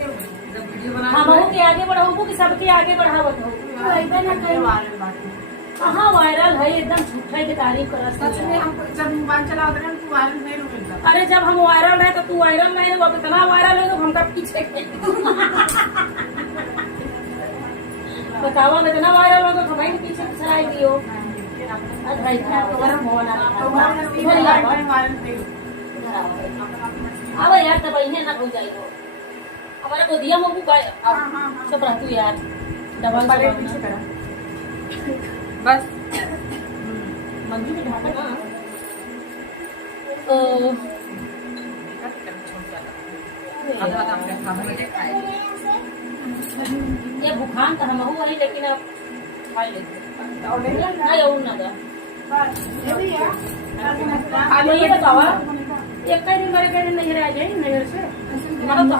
हम के आगे बढ़ाऊ कि सबके आगे बढ़ावत हो कहाँ वायरल है एकदम झूठा की तारीफ कर सच में हम जब मोबाइल चला रहे तू वायरल नहीं हो। अरे जब हम वायरल रहे तो तू वायरल नहीं हो इतना वायरल है तो हमका पीछे बतावा इतना वायरल हो तो भाई पीछे चलाई दियो। अब यार तब इन्हें ना हो जाएगा हमारा को दिया मगू का चुप रह तू यार डबल पीछे करा बस मंजू में ढाका ना तो ये बुखार तो हम हुआ है लेकिन अब खा लेते ना ये ना ये बतावा एक कई दिन मेरे कई दिन नहीं रह जाए नजर से मतलब तो